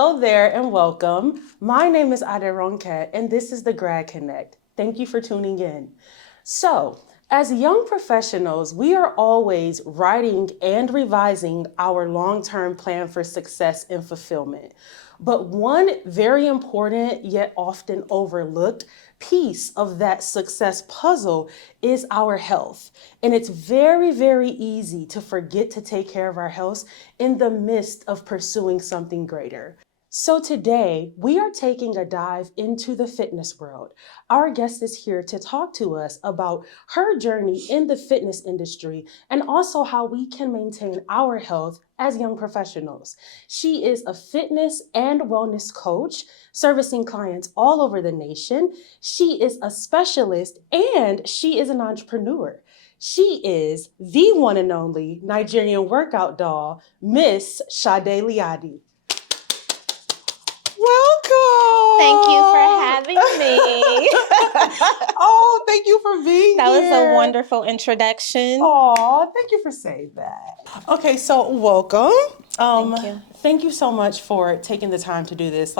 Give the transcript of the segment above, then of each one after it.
Hello there and welcome. My name is Ade Ronquet and this is the Grad Connect. Thank you for tuning in. So, as young professionals, we are always writing and revising our long-term plan for success and fulfillment. But one very important yet often overlooked piece of that success puzzle is our health. And it's very, very easy to forget to take care of our health in the midst of pursuing something greater. So today, we are taking a dive into the fitness world. Our guest is here to talk to us about her journey in the fitness industry and also how we can maintain our health as young professionals. She is a fitness and wellness coach, servicing clients all over the nation. She is a specialist and she is an entrepreneur. She is the one and only Nigerian Workout Doll, Miss Shadey Liadi. Welcome. Thank you for having me. Oh, thank you for being That here. was a wonderful introduction. Oh, thank you for saying that. Okay, so welcome. Thank you. Thank you so much for taking the time to do this.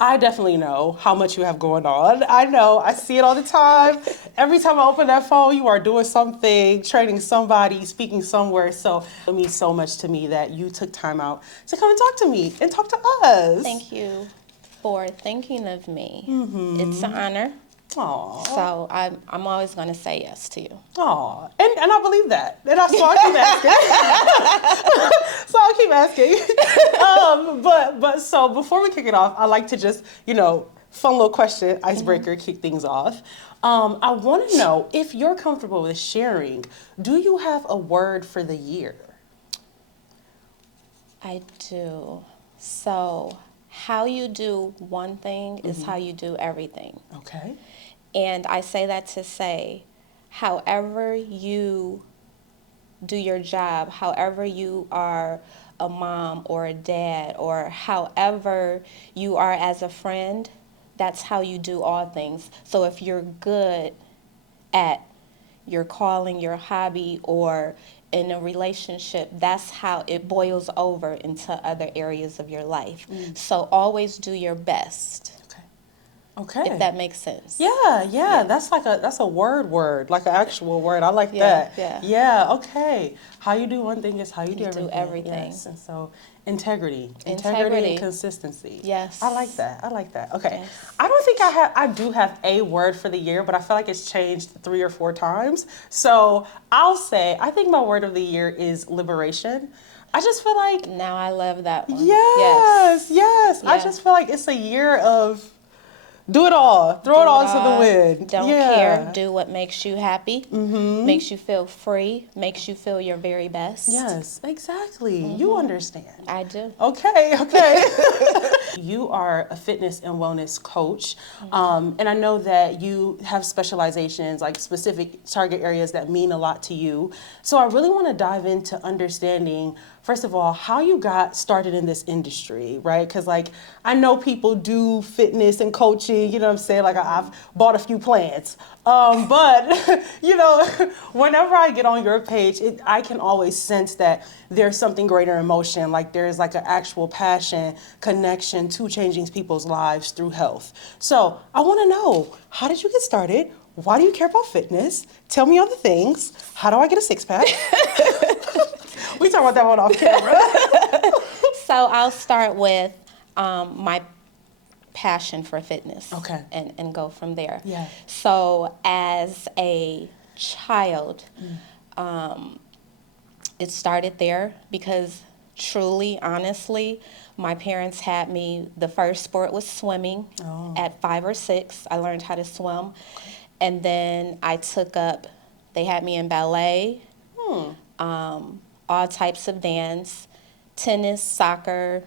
I definitely know how much you have going on. I know, I see it all the time. Every time I open that phone, you are doing something, training somebody, speaking somewhere. So it means so much to me that you took time out to come and talk to me and talk to us. Thank you for thinking of me. Mm-hmm. It's an honor. Aww. So I'm always going to say yes to you. Aw, and I believe that. And so I'll keep asking. So I'll keep asking. But so before we kick it off, I like to just, fun little question, icebreaker, kick things off. I want to know if you're comfortable with sharing, do you have a word for the year? I do. So how you do one thing is how you do everything. Okay. And I say that to say, however you do your job, however you are a mom or a dad, or however you are as a friend, that's how you do all things. So if you're good at your calling, your hobby, or in a relationship, that's how it boils over into other areas of your life. So always do your best. Okay. If that makes sense. Yeah. That's a word, like an actual word. I like that. Yeah, okay. How you do one thing is how you do everything. Yes. And so integrity and consistency. Yes. I like that. Okay. Yes. I don't think I do have a word for the year, but I feel like it's changed 3 or 4 times. So I'll say, I think my word of the year is liberation. I just feel like... Now I love that one. Yes. Yeah. I just feel like it's a year of... Do it all. Throw it all to the wind. Don't care. Do what makes you happy, makes you feel free, makes you feel your very best. Yes, exactly. You understand. I do. Okay. You are a fitness and wellness coach, and I know that you have specializations, like specific target areas that mean a lot to you. So I really want to dive into understanding, first of all, how you got started in this industry, right? Because I know people do fitness and coaching, you know what I'm saying? I've bought a few plans. But, whenever I get on your page, I can always sense that there's something greater in motion. There's an actual passion, connection to changing people's lives through health. So I want to know, how did you get started? Why do you care about fitness? Tell me all the things. How do I get a 6-pack? We talk about that one off camera. So I'll start with my passion for fitness. Okay. And go from there. Yeah. So as a child, it started there because truly, honestly, my parents had me, the first sport was swimming. At 5 or 6. I learned how to swim. And then I took up, they had me in ballet, all types of dance, tennis, soccer.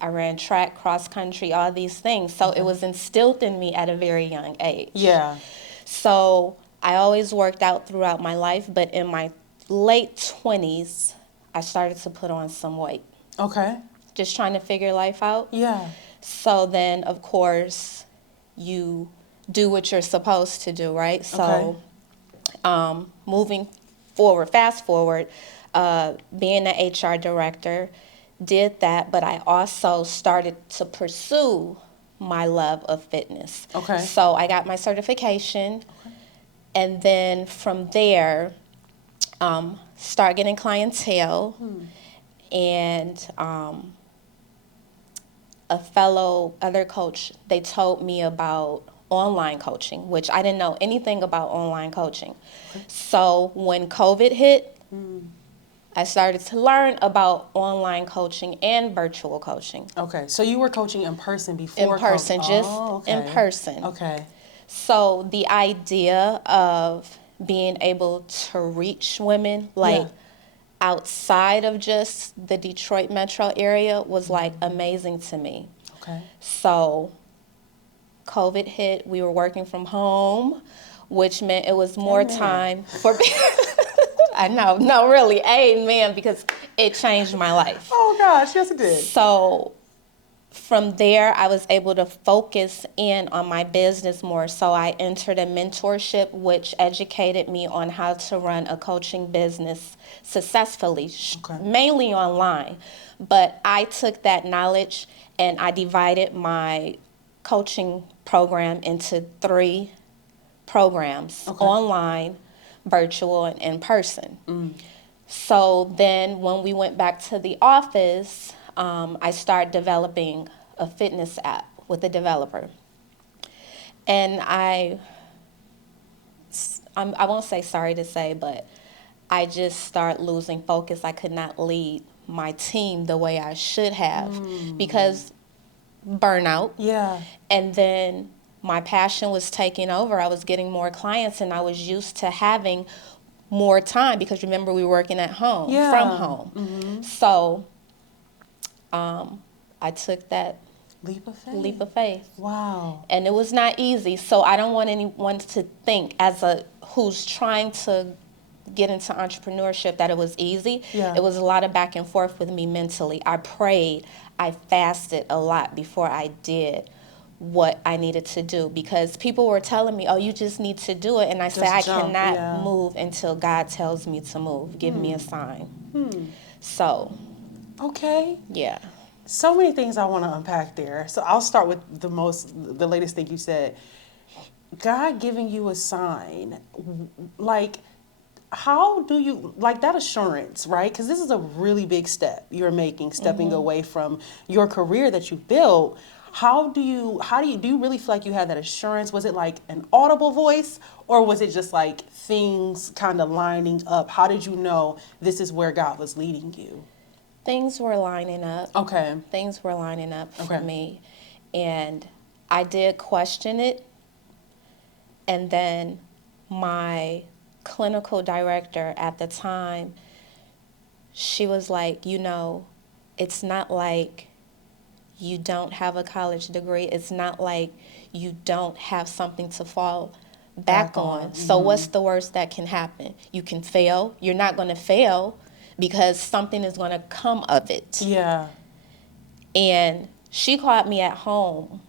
I ran track, cross country, all these things. So it was instilled in me at a very young age. Yeah. So I always worked out throughout my life, but in my late 20s, I started to put on some weight. Okay. Just trying to figure life out. Yeah. So then, of course, you do what you're supposed to do, right? So moving forward, fast forward, being an HR director, did that, but I also started to pursue my love of fitness. Okay. So I got my certification, and then from there, start getting clientele, and a fellow other coach, they told me about online coaching, which I didn't know anything about online coaching. So when COVID hit, I started to learn about online coaching and virtual coaching. Okay. So you were coaching in person before In person, just okay. in person. Okay. So the idea of being able to reach women, like outside of just the Detroit metro area, was like amazing to me. Okay. So COVID hit, we were working from home, which meant it was more time for me. I know, no, really, amen, because it changed my life. Oh gosh, yes it did. So from there, I was able to focus in on my business more. So I entered a mentorship, which educated me on how to run a coaching business successfully, mainly online. But I took that knowledge and I divided my coaching program into 3 programs: online, virtual, and in person. So then when we went back to the office, I started developing a fitness app with a developer. And I won't say sorry to say, but I just started losing focus. I could not lead my team the way I should have because burnout. Yeah. And then my passion was taking over. I was getting more clients and I was used to having more time because remember we were working at home, from home. So I took that Leap of faith. Wow. and it was not easy. So I don't want anyone to think who's trying to get into entrepreneurship that it was easy. Yeah. It was a lot of back and forth with me mentally. I prayed, I fasted a lot before I did what I needed to do because people were telling me, oh, you just need to do it. And I said, I cannot move until God tells me to move. Give me a sign. So. Okay. Yeah. So many things I want to unpack there. So I'll start with the latest thing you said. God giving you a sign, like, how do you, like that assurance, right? Because this is a really big step you're making, stepping away from your career that you built. Do you really feel like you had that assurance? Was it like an audible voice or was it just like things kind of lining up? How did you know this is where God was leading you? Things were lining up. Okay. Things were lining up for me. And I did question it. And then my clinical director at the time, she was like, it's not like you don't have a college degree. It's not like you don't have something to fall back on. So what's the worst that can happen? You can fail. You're not going to fail because something is going to come of it. Yeah. And she called me at home,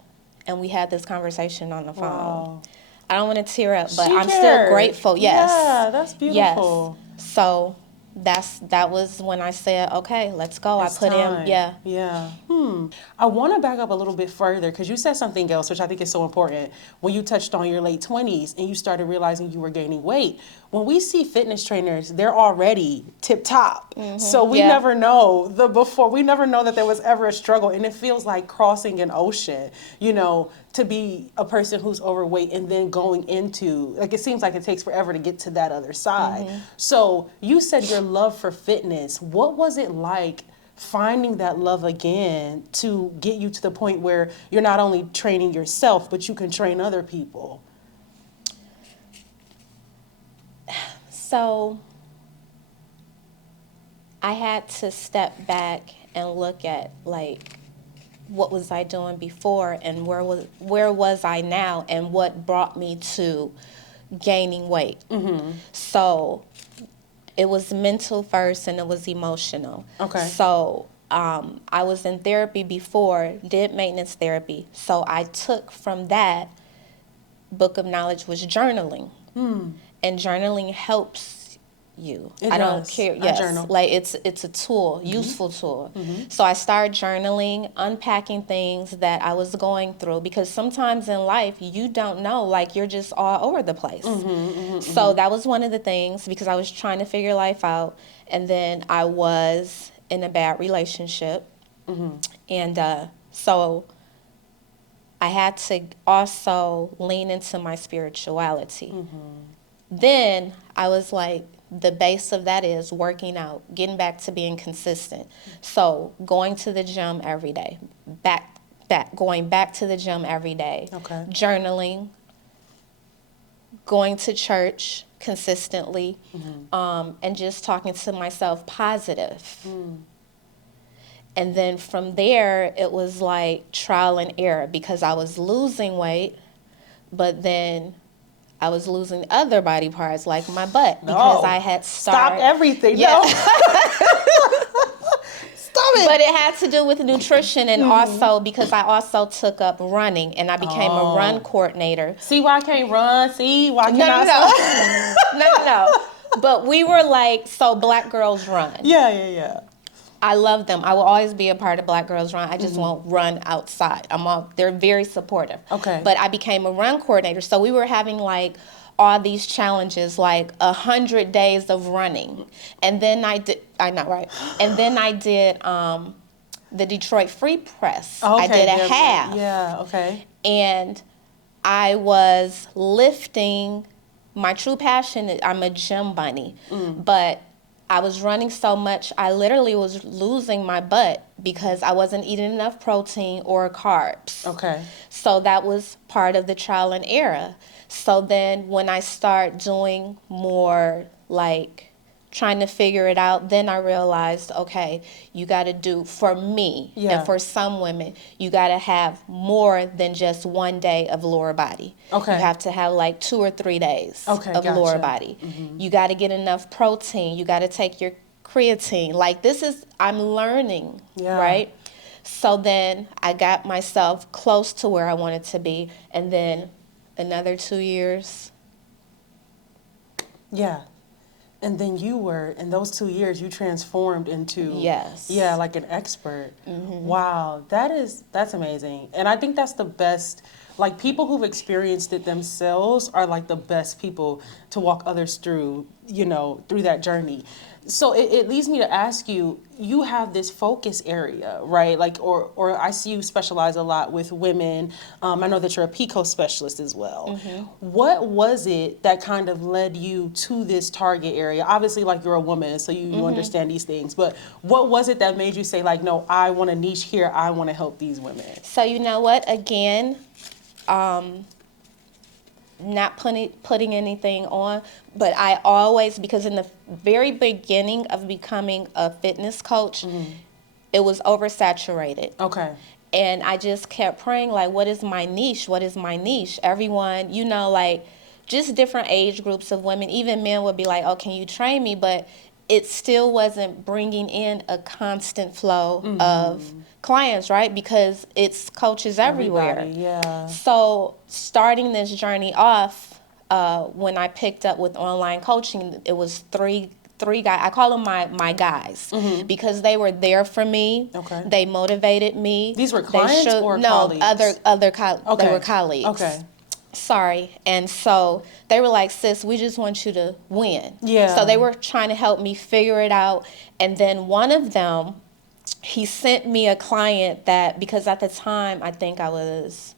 and we had this conversation on the phone. Wow. I don't want to tear up, but I'm cared. still grateful. Yes. Yeah, that's beautiful. Yes. So that was when I said, okay, let's go. It's I put time. in, yeah. Yeah. I want to back up a little bit further because you said something else, which I think is so important. When you touched on your late 20s and you started realizing you were gaining weight. When we see fitness trainers, they're already tip top. So we never know we never know that there was ever a struggle. And it feels like crossing an ocean, to be a person who's overweight and then going into, like, it seems like it takes forever to get to that other side. So you said your love for fitness. What was it like finding that love again to get you to the point where you're not only training yourself, but you can train other people? So I had to step back and look at, like, what was I doing before and where was I now and what brought me to gaining weight. So it was mental first and it was emotional. Okay. So I was in therapy before, did maintenance therapy. So I took from that book of knowledge was journaling. And journaling helps you. It I don't does. care. I Yes, journal. like it's a tool, useful tool. So I started journaling, unpacking things that I was going through, because sometimes in life you don't know, like you're just all over the place. So that was one of the things, because I was trying to figure life out, and then I was in a bad relationship, and so I had to also lean into my spirituality. Then I was like, the base of that is working out, getting back to being consistent. So going to the gym every day, going back to the gym every day, Okay. journaling, going to church consistently, and just talking to myself positive. And then from there, it was like trial and error, because I was losing weight, but then I was losing other body parts like my butt, because I had Stop everything. Yeah. No. Stop it. But it had to do with nutrition, and also because I also took up running, and I became a run coordinator. See why I can't run? See why I No, cannot no. But we were like, so Black Girls Run. Yeah. I love them. I will always be a part of Black Girls Run. I just won't run outside. They're very supportive. Okay. But I became a run coordinator. So we were having like all these challenges, like 100 days of running. And then I did, I know, right? And then I did the Detroit Free Press. Okay, I did a half. Yeah, okay. And I was lifting. My true passion, I'm a gym bunny, but I was running so much, I literally was losing my butt because I wasn't eating enough protein or carbs. Okay. So that was part of the trial and error. So then when I start doing more, like trying to figure it out, then I realized, okay, you got to do, for me, and for some women, you got to have more than just one day of lower body. Okay. You have to have like 2 or 3 days of gotcha. lower body. You got to get enough protein. You got to take your creatine. Like I'm learning, right? So then I got myself close to where I wanted to be, and then another 2 years. Yeah. And then in those 2 years, you transformed into, Yes. Yeah, like an expert. Wow, that's amazing. And I think that's the best, like people who've experienced it themselves are like the best people to walk others through, through that journey. So it leads me to ask you, you have this focus area, right? Like, or I see you specialize a lot with women. I know that you're a PCOS specialist as well. What was it that kind of led you to this target area? Obviously, like you're a woman, so you understand these things. But what was it that made you say, like, no, I want to niche here. I want to help these women? So you know what? Again, not putting anything on, but I always, because in the very beginning of becoming a fitness coach, it was oversaturated. Okay. And I just kept praying, like, what is my niche? What is my niche? Everyone, like, just different age groups of women, even men would be like, oh, can you train me? But it still wasn't bringing in a constant flow of clients, right? Because it's coaches everywhere. Everybody, yeah. So starting this journey off, when I picked up with online coaching, it was three guys. I call them my guys, because they were there for me. Okay. They motivated me. These were clients or colleagues? No, Okay. They were colleagues. Okay. Sorry. And so they were like, sis, we just want you to win. Yeah. So they were trying to help me figure it out. And then one of them, he sent me a client that, because at the time, I think I was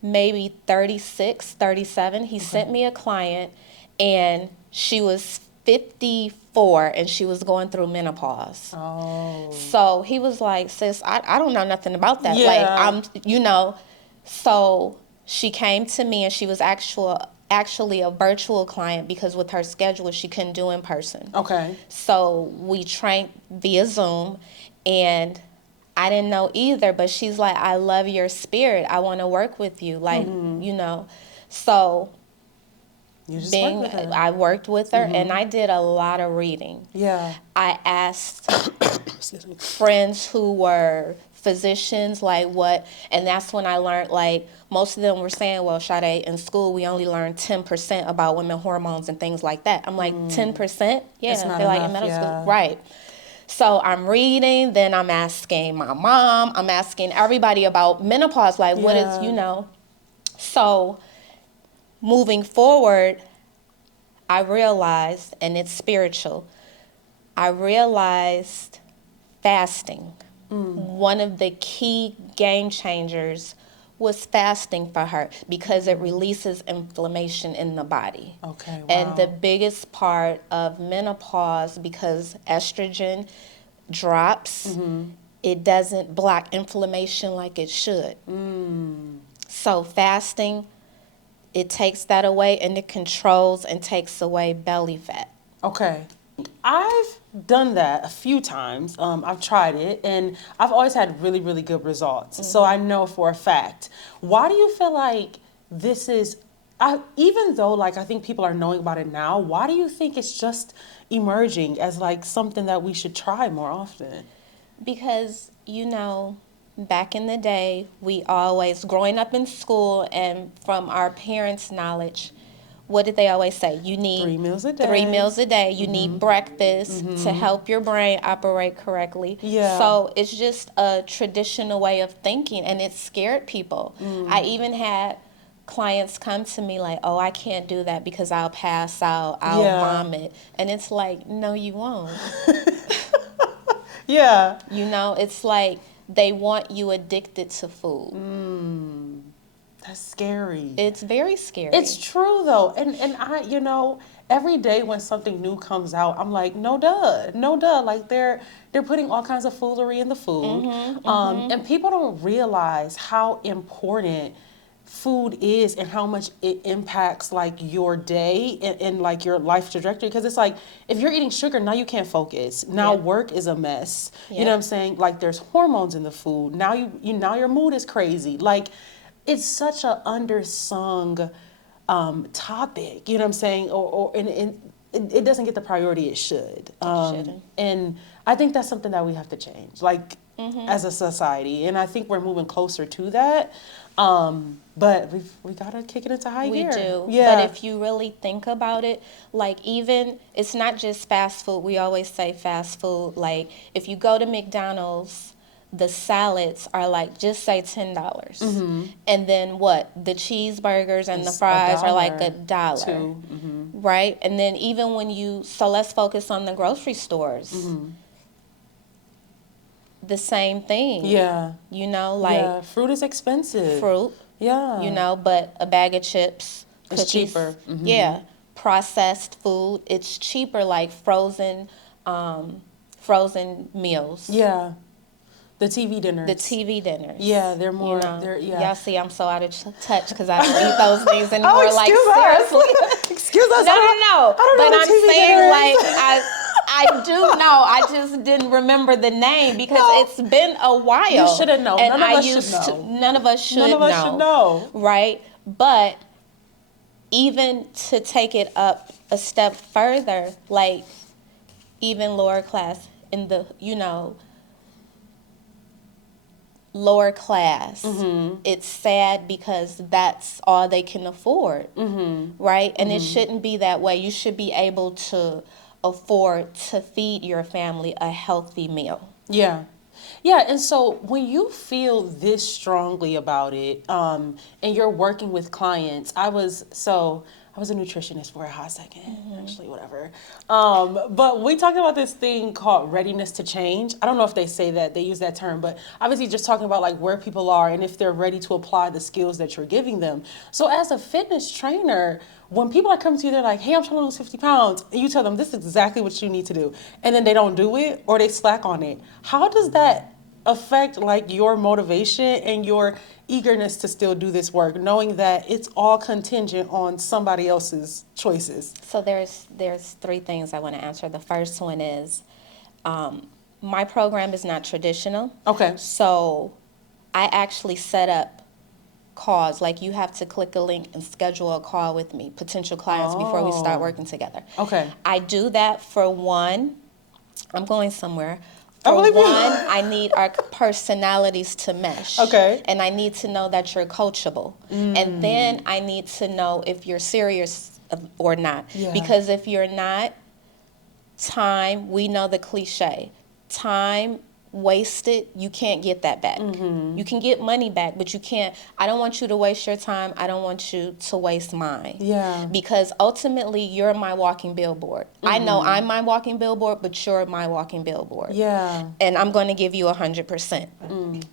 maybe 36, 37. He sent me a client, and she was 54, and she was going through menopause. Oh. So he was like, sis, I don't know nothing about that. Yeah. Like, so she came to me, and she was actually a virtual client, because with her schedule, she couldn't do in person. Okay. So we trained via Zoom, and I didn't know either, but she's like, I love your spirit. I want to work with you. Like, so You just worked with her. I worked with her, and I did a lot of reading. Yeah. I asked friends who were physicians, like what, and that's when I learned, like, most of them were saying, well, Shadey, in school we only learn 10% about women hormones and things like that. I'm like, 10%? Yeah, It's not they're like, in enough, middle yeah. school, right. So I'm reading, then I'm asking my mom, I'm asking everybody about menopause, like what is, So moving forward, I realized, and it's spiritual, I realized fasting. One of the key game changers was fasting for her because it releases inflammation in the body. Okay, wow. And the biggest part of menopause, because estrogen drops, it doesn't block inflammation like it should. So fasting, it takes that away, and it controls and takes away belly fat. Okay. I've done that a few times. I've tried it, and I've always had really, really good results. So I know for a fact. Why do you feel like this is, even though like I think people are knowing about it now, why do you think it's just emerging as like something that we should try more often? Because, back in the day, we always, growing up in school and from our parents' knowledge, what did they always say? You need 3 meals a day. 3 meals a day. You need breakfast to help your brain operate correctly. Yeah. So it's just a traditional way of thinking, and it scared people. I even had clients come to me like, oh, I can't do that because I'll pass out, I'll vomit. And it's like, no, you won't. Yeah. It's like they want you addicted to food. That's scary. It's very scary. It's true though, and I, every day when something new comes out, I'm like, no duh. Like they're putting all kinds of foolery in the food, and people don't realize how important food is and how much it impacts like your day and like your life trajectory. Because it's like if you're eating sugar, now you can't focus. Now work is a mess. You know what I'm saying? Like there's hormones in the food. Now now your mood is crazy. Like it's such a undersung topic, you know what I'm saying? And it doesn't get the priority it should. Shouldn't. And I think that's something that we have to change, like as a society. And I think we're moving closer to that. But we gotta kick it into high gear. We do. Yeah. But if you really think about it, like even, it's not just fast food. We always say fast food. Like if you go to McDonald's, the salads are like, just say $10. And then what? The cheeseburgers and the fries are like $1. $2. Right? And then even when so let's focus on the grocery stores. The same thing. Yeah. Like fruit is expensive. fruit. Yeah. But a bag of chips, It's cookies, cheaper. Yeah. Processed food, it's cheaper, like frozen meals. Yeah. The TV dinners. The TV dinners. Yeah, they're more. Y'all see, I'm so out of touch because I don't eat those things anymore. Oh, like us. seriously. Excuse us. No. I don't know But what I'm TV saying dinner is. like I do know. I just didn't remember the name because it's been a while. You should have known. And None of us used should know. None of us should know. None of us should know. Right? But even to take it up a step further, like even lower class in the, lower class, it's sad because that's all they can afford, right? And it shouldn't be that way. You should be able to afford to feed your family a healthy meal. Yeah. Yeah, and so when you feel this strongly about it, and you're working with clients, I was a nutritionist for a hot second, actually, whatever. But we talked about this thing called readiness to change. I don't know if they say that, they use that term, but obviously just talking about like where people are and if they're ready to apply the skills that you're giving them. So as a fitness trainer, when people are coming to you, they're like, hey, I'm trying to lose 50 pounds. And you tell them, this is exactly what you need to do. And then they don't do it or they slack on it. How does that affect like your motivation and your eagerness to still do this work, knowing that it's all contingent on somebody else's choices? So there's 3 things I want to answer. The first one is my program is not traditional. Okay. So I actually set up calls, like you have to click a link and schedule a call with me, potential clients, before we start working together. Okay. I do that for one, I'm going somewhere. I believe you. I need our personalities to mesh. Okay. And I need to know that you're coachable. And then I need to know if you're serious or not. Yeah. Because if you're not, we know the cliche. Time wasted, you can't get that back. You can get money back, but you can't. I don't want you to waste your time. I don't want you to waste mine. Yeah. Because ultimately, you're my walking billboard. I know I'm my walking billboard, but you're my walking billboard. Yeah. And I'm going to give you 100%.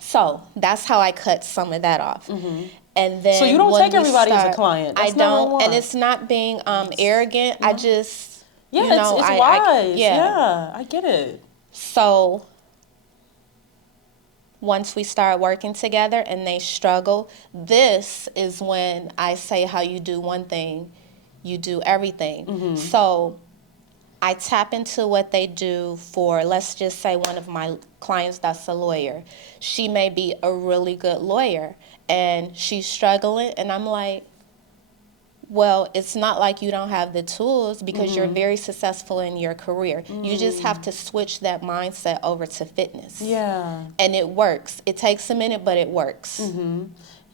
So that's how I cut some of that off. And then So you don't when take we everybody as a start- client. That's I don't, number one. and it's not being arrogant. I just, Yeah, you know, it's I wise. yeah. Yeah, I get it. So once we start working together and they struggle, this is when I say how you do one thing, you do everything. So I tap into what they do for, let's just say one of my clients that's a lawyer. She may be a really good lawyer and she's struggling, and I'm like, well, it's not like you don't have the tools because you're very successful in your career. You just have to switch that mindset over to fitness. Yeah. And it works. It takes a minute, but it works.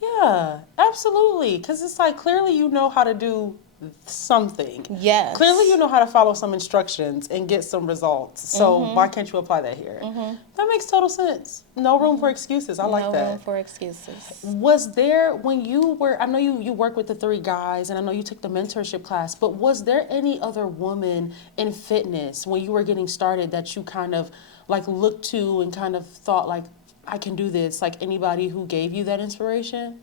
Yeah, absolutely. Because it's like, clearly you know how to do something. Yes. Clearly you know how to follow some instructions and get some results. So why can't you apply that here? That makes total sense. No room for excuses. I like No that. room for excuses. Was there, when you were, I know you work with the 3 guys, and I know you took the mentorship class, but was there any other woman in fitness when you were getting started that you kind of like looked to and kind of thought like, I can do this? Like anybody who gave you that inspiration?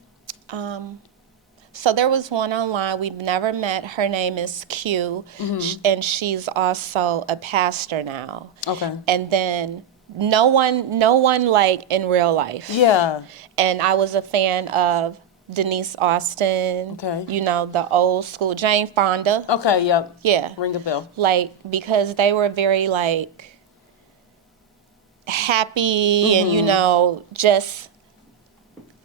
So there was one online. We've never met. Her name is Q, and she's also a pastor now. Okay. And then no one like in real life. Yeah. And I was a fan of Denise Austin. Okay. You know, the old school Jane Fonda. Okay, yep. Yeah. Ring a bell. Like, because they were very like happy and, you know, just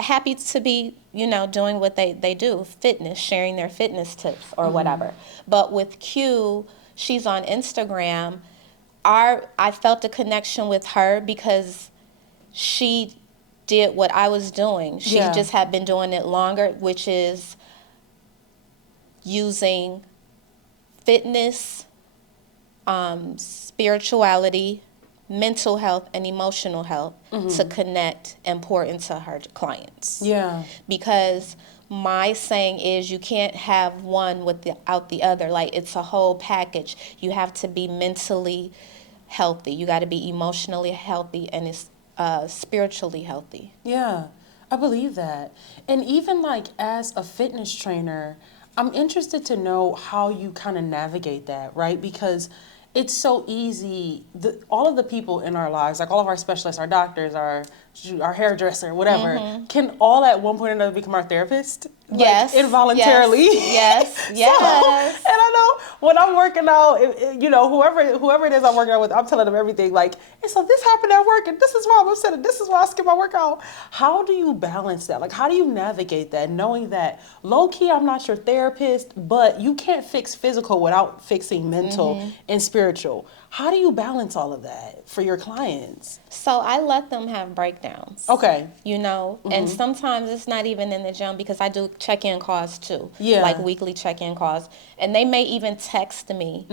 happy to be, you know, doing what they do, fitness, sharing their fitness tips or whatever. But with Q, she's on Instagram. I felt a connection with her because she did what I was doing. She Yeah. just had been doing it longer, which is using fitness, spirituality, mental health, and emotional health to connect and pour into her clients. Yeah. Because my saying is you can't have one without the other. Like, it's a whole package. You have to be mentally healthy. You got to be emotionally healthy, and it's spiritually healthy. Yeah, I believe that. And even like as a fitness trainer, I'm interested to know how you kind of navigate that, right? Because it's so easy. All of the people in our lives, like all of our specialists, our doctors, our hairdresser, whatever, can all at one point or another become our therapist. Like, Yes. involuntarily. Yes. Yes. So, and I know when I'm working out, you know, whoever it is I'm working out with, I'm telling them everything. Like, and so this happened at work, and this is why I'm upset, and this is why I skip my workout. How do you balance that? Like, how do you navigate that, knowing that low key I'm not your therapist, but you can't fix physical without fixing mental and spiritual? How do you balance all of that for your clients? So I let them have breakdowns. Okay. You know, and sometimes it's not even in the gym because I do check-in calls too. Yeah. Like weekly check-in calls. And they may even text me,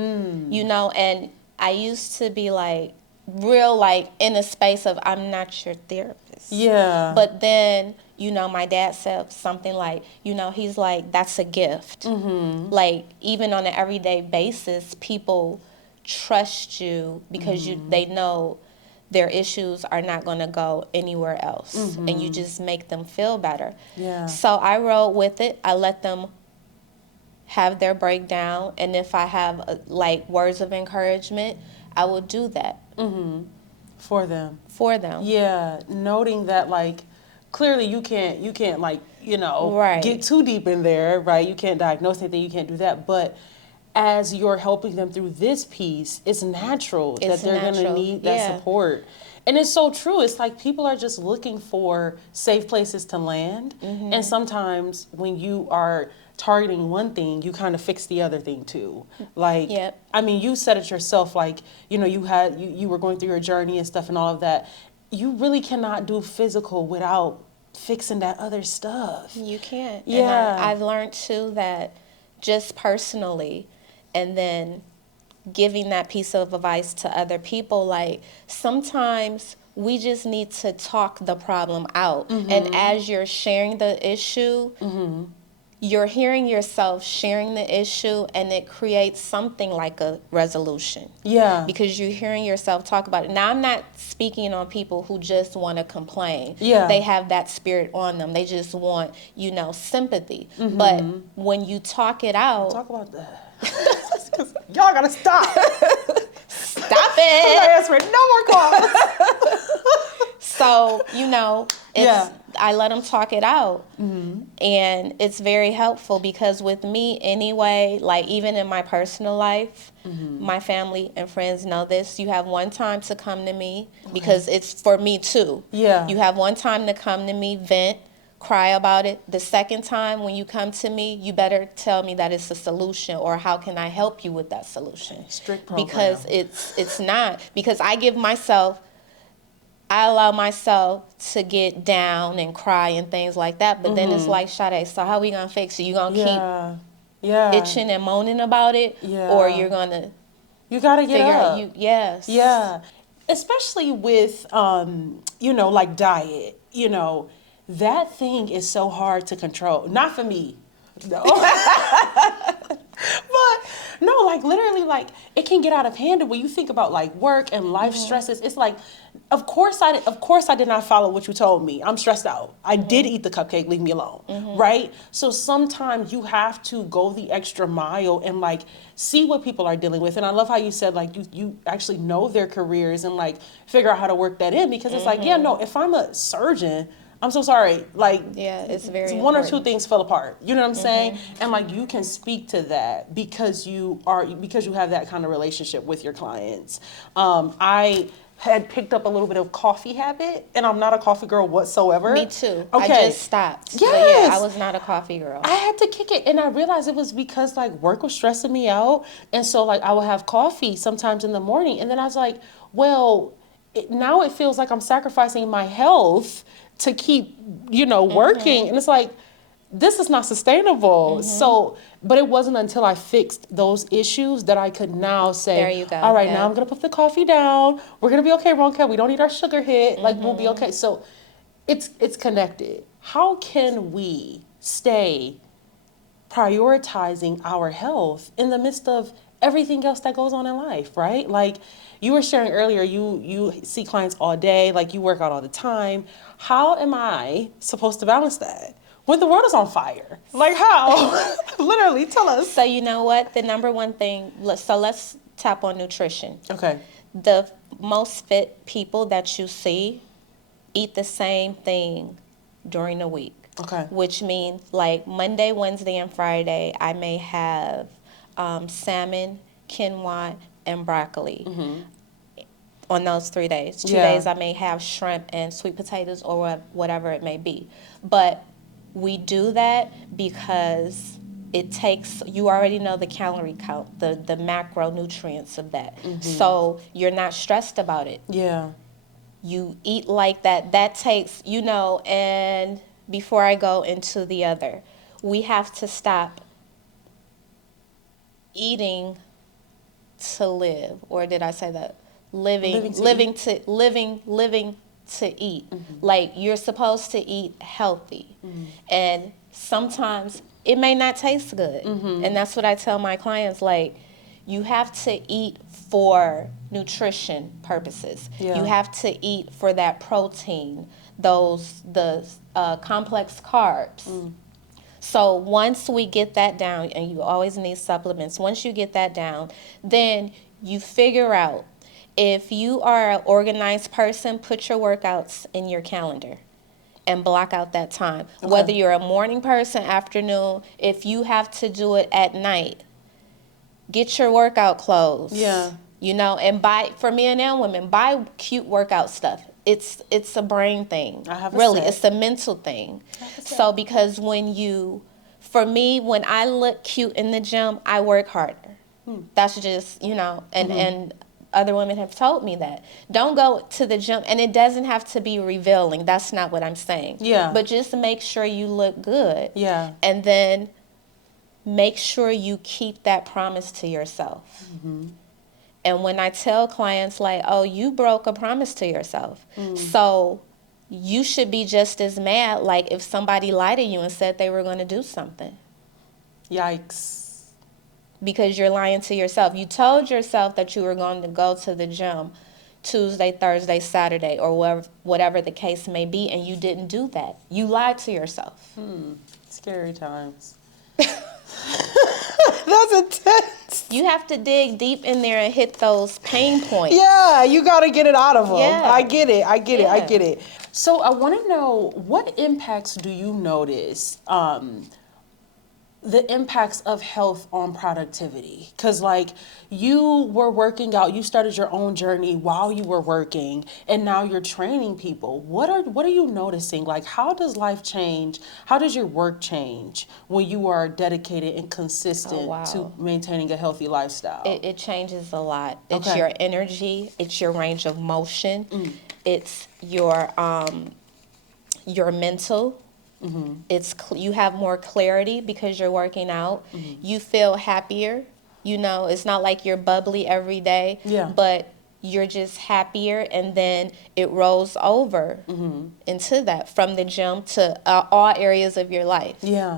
you know, and I used to be like real like in a space of I'm not your therapist. Yeah. But then, you know, my dad said something like, you know, he's like, that's a gift. Like, even on an everyday basis, people trust you because they know their issues are not going to go anywhere else, and you just make them feel better. Yeah. So I rolled with it. I let them have their breakdown, and if I have like words of encouragement, I will do that For them. for them. Yeah, noting that like clearly you can't like, you know, Right. get too deep in there, right? You can't diagnose anything, you can't do that, but as you're helping them through this piece, it's natural that they're going to need that support. And it's so true. It's like people are just looking for safe places to land. And sometimes when you are targeting one thing, you kind of fix the other thing too. Like, I mean, you said it yourself, like, you know, you were going through your journey and stuff and all of that. You really cannot do physical without fixing that other stuff. You can't. Yeah. And I've learned too that just personally, and then giving that piece of advice to other people, like sometimes we just need to talk the problem out. And as you're sharing the issue, you're hearing yourself sharing the issue, and it creates something like a resolution. Yeah. Because you're hearing yourself talk about it. Now, I'm not speaking on people who just want to complain. Yeah. They have that spirit on them. They just want, you know, sympathy. But when you talk it out. Talk about that. Y'all gotta stop. Stop it. I'm not answering no more calls. So, you know, I let them talk it out. And it's very helpful because with me anyway, like even in my personal life, my family and friends know this. You have one time to come to me because it's for me too. Yeah. You have one time to come to me, vent, cry about it. The second time when you come to me, you better tell me that it's a solution or how can I help you with that solution. Strict program. Because it's not. Because I allow myself to get down and cry and things like that. But then it's like, Shadey, so how we going to fix it? You going to keep itching and moaning about it? Or you're going to You got to get up. Yes. Yeah. Especially with, you know, like diet, you know, that thing is so hard to control. Not for me. No. But no, like literally, like it can get out of hand. And when you think about like work and life stresses, it's like, of course I did not follow what you told me. I'm stressed out. I did eat the cupcake. Leave me alone, right? So sometimes you have to go the extra mile and like see what people are dealing with. And I love how you said like you actually know their careers and like figure out how to work that in because it's like, yeah, no, if I'm a surgeon, I'm so sorry. Like, it's very one important. or two things fell apart. You know what I'm saying? And like, you can speak to that because you have that kind of relationship with your clients. I had picked up a little bit of coffee habit, and I'm not a coffee girl whatsoever. Me too. Okay. I just stopped. Yes. But yeah, I was not a coffee girl. I had to kick it, and I realized it was because like work was stressing me out, and so like I would have coffee sometimes in the morning, and then I was like, well, now it feels like I'm sacrificing my health to keep, you know, working. And it's like, this is not sustainable. So, but it wasn't until I fixed those issues that I could now say, There you go. all right, now I'm going to put the coffee down. We're going to be okay, Ronka. We don't need our sugar hit. Like, we'll be okay. So it's connected. How can we stay prioritizing our health in the midst of everything else that goes on in life, right? Like you were sharing earlier, you see clients all day, like you work out all the time. How am I supposed to balance that when the world is on fire? Like how? Literally, tell us. So you know what? The number one thing, let's tap on nutrition. Okay. The most fit people that you see eat the same thing during the week. Okay. Which means like Monday, Wednesday, and Friday, I may have salmon, quinoa, and broccoli on those 3 days. 2 days I may have shrimp and sweet potatoes or whatever it may be. But we do that because it takes, you already know the calorie count, the macronutrients of that. So you're not stressed about it. Yeah. You eat like that. That takes, you know, and before I go into the other, we have to stop eating to live, or did I say that? Living to eat. Like you're supposed to eat healthy, and sometimes it may not taste good, and that's what I tell my clients. Like you have to eat for nutrition purposes. Yeah. You have to eat for that protein, the complex carbs. So once we get that down, and you always need supplements, once you get that down, then you figure out, if you are an organized person, put your workouts in your calendar and block out that time. Okay. Whether you're a morning person, afternoon, if you have to do it at night, Get your workout clothes. Yeah. You know, and for men and women, buy cute workout stuff. It's a brain thing. I have a really, set. it's a mental thing. So because for me, when I look cute in the gym, I work harder. That's just, and other women have told me that. Don't go to the gym, and it doesn't have to be revealing. That's not what I'm saying. Yeah. But just make sure you look good. Yeah. And then make sure you keep that promise to yourself. And when I tell clients, like, oh, you broke a promise to yourself. So you should be just as mad, like, if somebody lied to you and said they were going to do something. Yikes. Because you're lying to yourself. You told yourself that you were going to go to the gym Tuesday, Thursday, Saturday, or whatever the case may be, and you didn't do that. You lied to yourself. Scary times. That's intense. You have to dig deep in there and hit those pain points. Yeah, you got to get it out of them. Yeah. I get it. I get Yeah. it. So I want to know, what impacts do you notice, the impacts of health on productivity? Because, like, you were working out, you started your own journey while you were working, and now you're training people. What are you noticing? Like, how does life change? How does your work change when you are dedicated and consistent to maintaining a healthy lifestyle? It changes a lot. It's Okay. your energy. It's your range of motion. It's your mental. It's you have more clarity because you're working out. You feel happier. You know, it's not like you're bubbly every day. Yeah. But you're just happier, and then it rolls over into that, from the gym to all areas of your life. Yeah.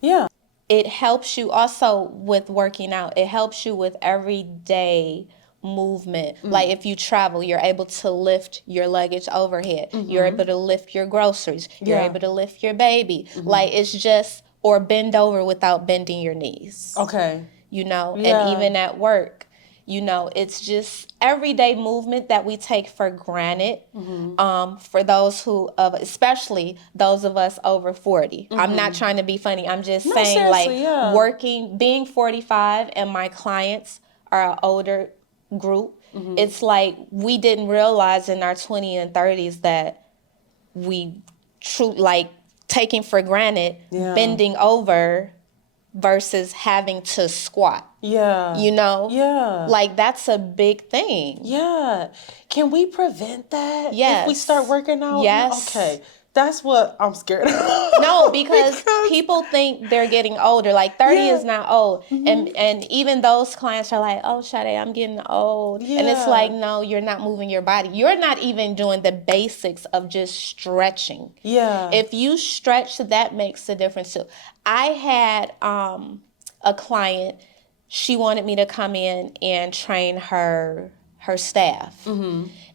Yeah. It helps you also with working out. It helps you with everyday movement. Like if you travel, you're able to lift your luggage overhead. You're able to lift your groceries. You're Yeah. able to lift your baby. Like it's just, or bend over without bending your knees. Okay. You know, Yeah. and even at work, you know, it's just everyday movement that we take for granted. For those especially those of us over 40. I'm not trying to be funny. I'm just saying, seriously, yeah. being 45, and my clients are an older group. It's like we didn't realize in our 20s and 30s that we taking for granted bending over versus having to squat. Yeah. You know? Yeah. Like, that's a big thing. Yeah. Can we prevent that? Yes. If we start working out? Yes. Okay. That's what I'm scared of. No, because people think they're getting older. Like 30 is not old. And even those clients are like, oh, Shadey, I'm getting old. And it's like, no, you're not moving your body. You're not even doing the basics of just stretching. Yeah. If you stretch, that makes a difference too. I had a client, she wanted me to come in and train her staff.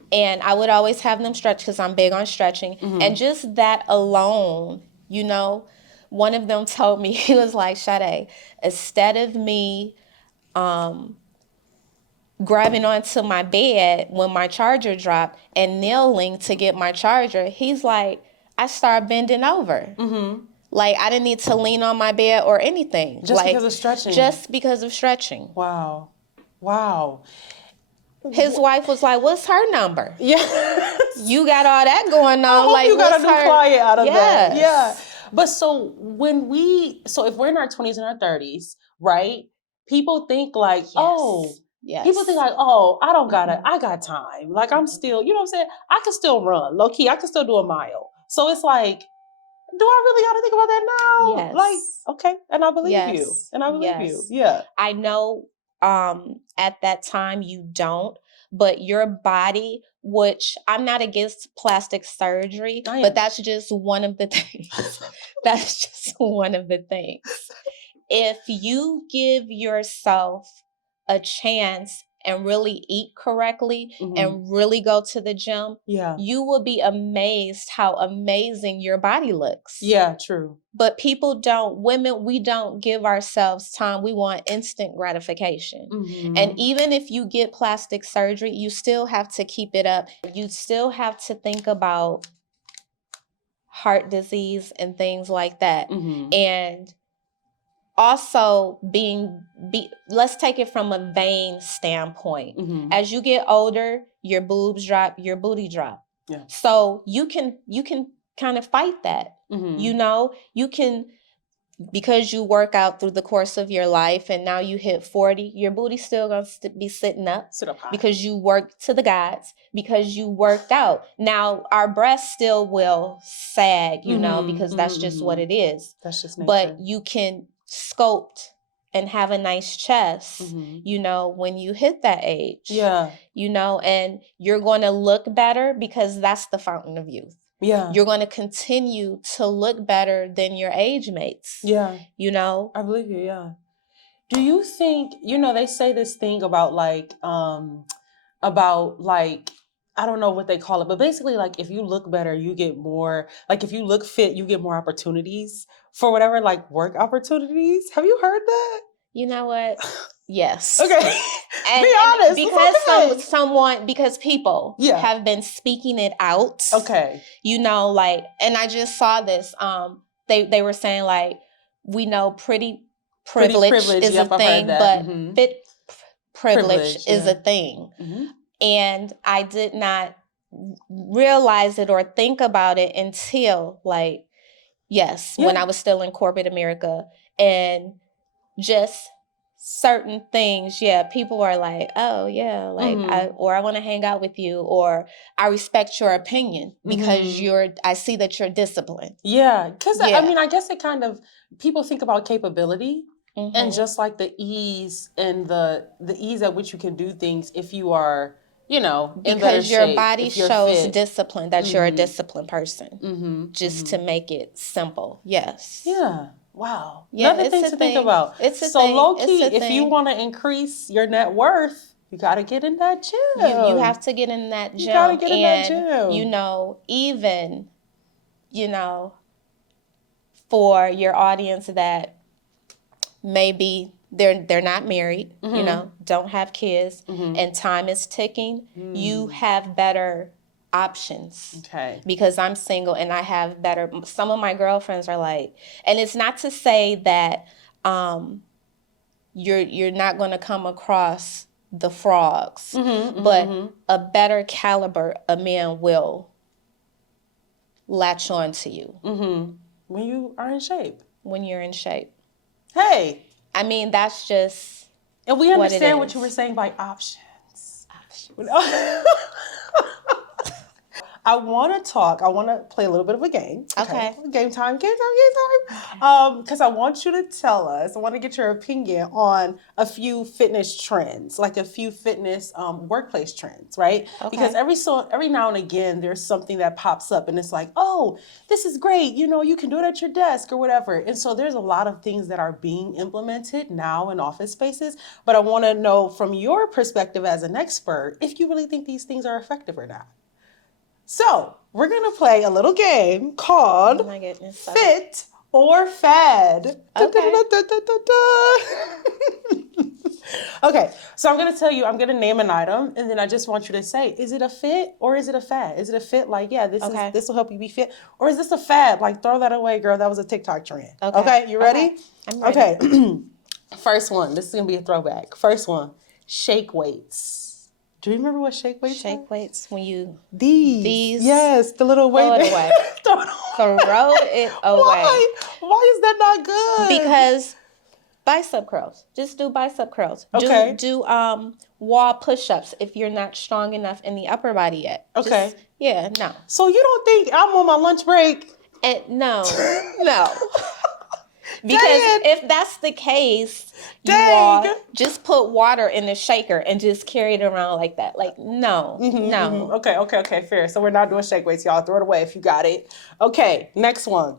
And I would always have them stretch because I'm big on stretching. And just that alone, you know, one of them told me, he was like, Shadey, instead of me grabbing onto my bed when my charger dropped and kneeling to get my charger, he's like, I started bending over. Like, I didn't need to lean on my bed or anything. Just because of stretching? Just because of stretching. Wow. Wow. His wife was like, what's her number? Yeah. You got all that going on. I hope like, you got a new client out of that. Yes. Yeah. But so if we're in our 20s and our 30s, right? People think like, people think like, oh, I don't gotta, I got time. Like I'm still, you know what I'm saying? I can still run. Low key, I can still do a mile. So it's like, do I really gotta think about that now? Yes. Like, okay, and I believe Yes. you. And I believe you. Yes. Yeah. I know at that time you don't, but your body, which I'm not against plastic surgery, but that's just one of the things. That's just one of the things. If you give yourself a chance and really eat correctly and really go to the gym, you will be amazed how amazing your body looks. Yeah, true. But women, we don't give ourselves time. We want instant gratification. And even if you get plastic surgery, you still have to keep it up. You still have to think about heart disease and things like that. And also let's take it from a vain standpoint. As you get older, your boobs drop, your booty drop. Yeah. So you can kind of fight that. You know, you can, because you work out through the course of your life and now you hit 40, your booty's still going to be sitting up high. Because you worked to the gods, because you worked out. Now, our breasts still will sag, you know, because that's just what it is. That's just nature. But you can sculpt and have a nice chest, you know, when you hit that age. Yeah. You know, and you're going to look better because that's the fountain of youth. Yeah. You're going to continue to look better than your age mates. Yeah. You know? I believe you, yeah. Do you think, you know, they say this thing about like, I don't know what they call it, but basically like if you look better, you get more, like if you look fit, you get more opportunities for whatever, like work opportunities. Have you heard that? You know what? Yes. Okay. And, be honest. Because people have been speaking it out. Okay. You know, like, and I just saw this. They were saying like, we know pretty privilege is a thing, but fit privilege is a thing. And I did not realize it or think about it until like, when I was still in corporate America, and just certain things, people are like, oh yeah, like I want to hang out with you, or I respect your opinion because I see that you're disciplined. Yeah, because I mean, I guess it kind of, people think about capability and just like the ease and the ease at which you can do things if you are, you know, in better shape. Because your body shows discipline, that you're a disciplined person. Just to make it simple. Yes. Yeah. Wow. Yeah, another thing to think about. It's a so thing. Low key, if you want to increase your net worth, you got to get in that gym. You have to get in that gym. You got to get in that gym. You know, even, you know, for your audience that maybe they're not married, you know, don't have kids, and time is ticking, you have better options. Okay. Because I'm single and I have better, some of my girlfriends are like, and it's not to say that you're not going to come across the frogs, but a better caliber of man will latch on to you. When you are in shape. When you're in shape. Hey. I mean, that's just and we understand what you were saying by options. I want to play a little bit of a game. Okay. Game time. Because I want you to tell us, I want to get your opinion on a few fitness trends, like a few fitness workplace trends, right? Okay. Because every now and again, there's something that pops up and it's like, oh, this is great. You know, you can do it at your desk or whatever. And so there's a lot of things that are being implemented now in office spaces. But I want to know from your perspective as an expert, if you really think these things are effective or not. So, we're going to play a little game called Fit or Fad. Okay. Okay, so I'm going to tell you, I'm going to name an item, and then I just want you to say, is it a fit or is it a fad? Is it a fit like, this will help you be fit? Or is this a fad? Like, throw that away, girl. That was a TikTok trend. Okay, you ready? Okay. I'm ready. Okay, first one. This is going to be a throwback. First one, shake weights. Do you remember what shake weights are? Shake weights when you... These. Yes, the little weight. Throw it away. Throw it away. Why is that not good? Because bicep curls. Just do bicep curls. Okay. Do wall push-ups if you're not strong enough in the upper body yet. Okay. No. So you don't think I'm on my lunch break? No. Because if that's the case, you all just put water in the shaker and just carry it around like that. Like, no. Okay, fair. So we're not doing shake weights, y'all. Throw it away if you got it. Okay, next one.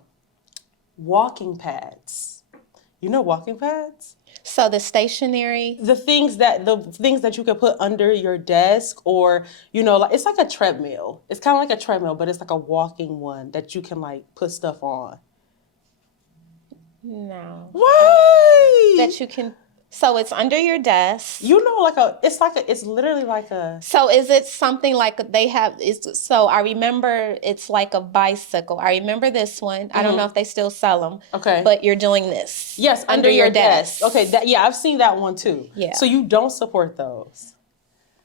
Walking pads. You know walking pads? So the stationary... The things that you can put under your desk, or, you know, like, it's like a treadmill. It's kind of like a treadmill, but it's like a walking one that you can, like, put stuff on. No. Why? That you can... So it's under your desk. You know, it's literally like a. So is it something like they have? So I remember it's like a bicycle. I remember this one. I don't know if they still sell them. Okay. But you're doing this. Yes, under your desk. Okay, yeah, I've seen that one too. Yeah. So you don't support those?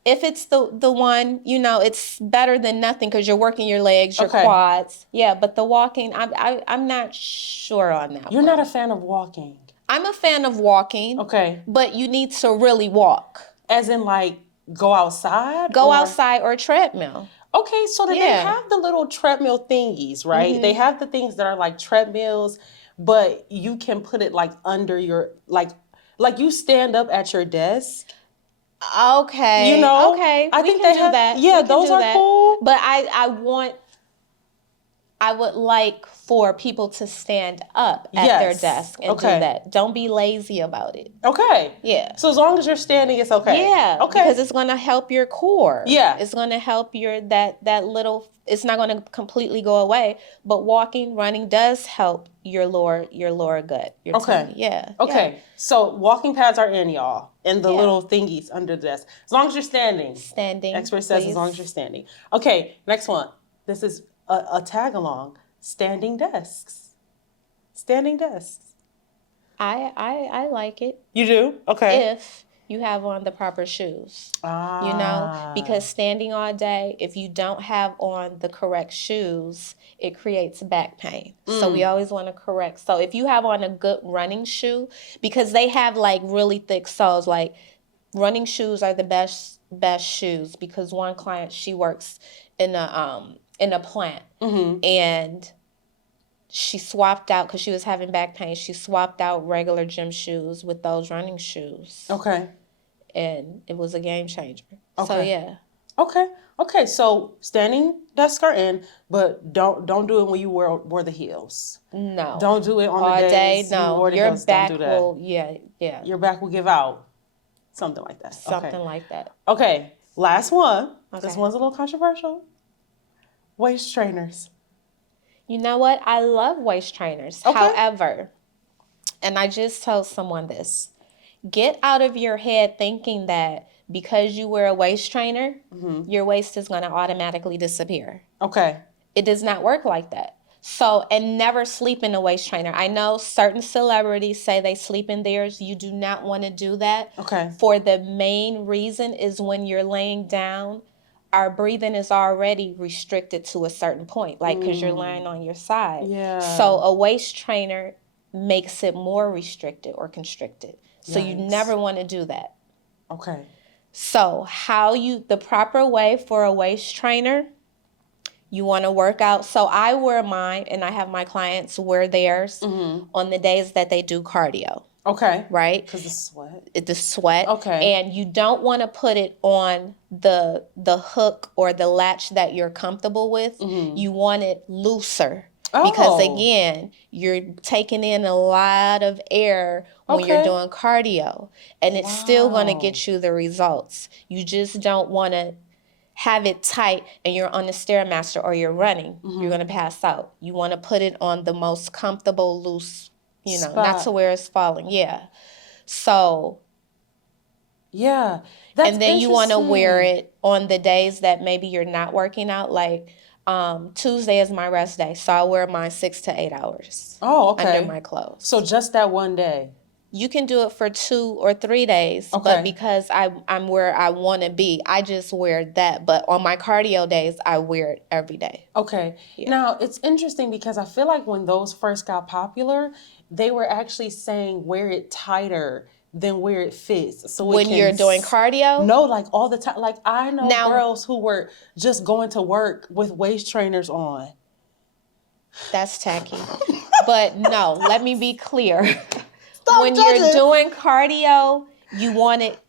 If it's the one, it's better than nothing because you're working your legs, your quads. Yeah, but the walking, I'm not sure on that. You're not a fan of walking? I'm a fan of walking. Okay. But you need to really walk. As in, like, go outside? Go outside or treadmill. Okay, so then they have the little treadmill thingies, right? They have the things that are like treadmills, but you can put it like under your, like you stand up at your desk. Okay. You know? Okay. I think they have that. Yeah, those are cool. But I would like for people to stand up at their desk and do that. Don't be lazy about it. Okay. Yeah. So as long as you're standing, it's okay. Yeah. Okay. Because it's going to help your core. Yeah. It's going to help your that little. It's not going to completely go away, but walking, running does help your lower gut. Your tummy. Yeah. Okay. Yeah. So walking pads are in, y'all, and the little thingies under the desk. As long as you're standing. Standing. Expert says as long as you're standing. Okay. Next one. This is a tag along. Standing desks. Standing desks. I like it. You do? Okay. If you have on the proper shoes. Because standing all day, if you don't have on the correct shoes, it creates back pain. So we always want to correct. So if you have on a good running shoe, because they have like really thick soles, like running shoes are the best shoes, because one client, she works in a plant, and she swapped out, because she was having back pain, she swapped out regular gym shoes with those running shoes. Okay. And it was a game changer. Okay. So, yeah. Okay, so standing desks are in, but don't do it when you wear the heels. No. Don't do it on all the day. No, your back will, yeah. Your back will give out. Something like that. Something like that. Okay, last one. Okay. This one's a little controversial. Waist trainers. You know what? I love waist trainers. Okay. However, and I just told someone this, get out of your head thinking that because you wear a waist trainer, your waist is going to automatically disappear. Okay. It does not work like that. So, and never sleep in a waist trainer. I know certain celebrities say they sleep in theirs. You do not want to do that. Okay. For the main reason is when you're laying down, our breathing is already restricted to a certain point, like because you're lying on your side. Yeah. So a waist trainer makes it more restricted or constricted. So you never want to do that. Okay. So the proper way for a waist trainer, you want to work out. So I wear mine, and I have my clients wear theirs on the days that they do cardio. Okay. Right? Because the the sweat. Okay. And you don't want to put it on the hook or the latch that you're comfortable with. You want it looser. Because again, you're taking in a lot of air when you're doing cardio, and it's still going to get you the results. You just don't want to have it tight and you're on the Stairmaster or you're running. You're going to pass out. You want to put it on the most comfortable, loose, spot. Not to where it's falling. Yeah. So. Yeah. And then you want to wear it on the days that maybe you're not working out, like Tuesday is my rest day, so I wear mine 6 to 8 hours. Oh, okay. Under my clothes. So just that one day. You can do it for 2 or 3 days, but because I'm where I want to be, I just wear that. But on my cardio days, I wear it every day. Okay. Yeah. Now, it's interesting because I feel like when those first got popular, they were actually saying wear it tighter than where it fits. So when you're doing cardio? No, like all the time. Like I know girls who were just going to work with waist trainers on. That's tacky. But no, let me be clear. When judging. You're doing cardio, you want it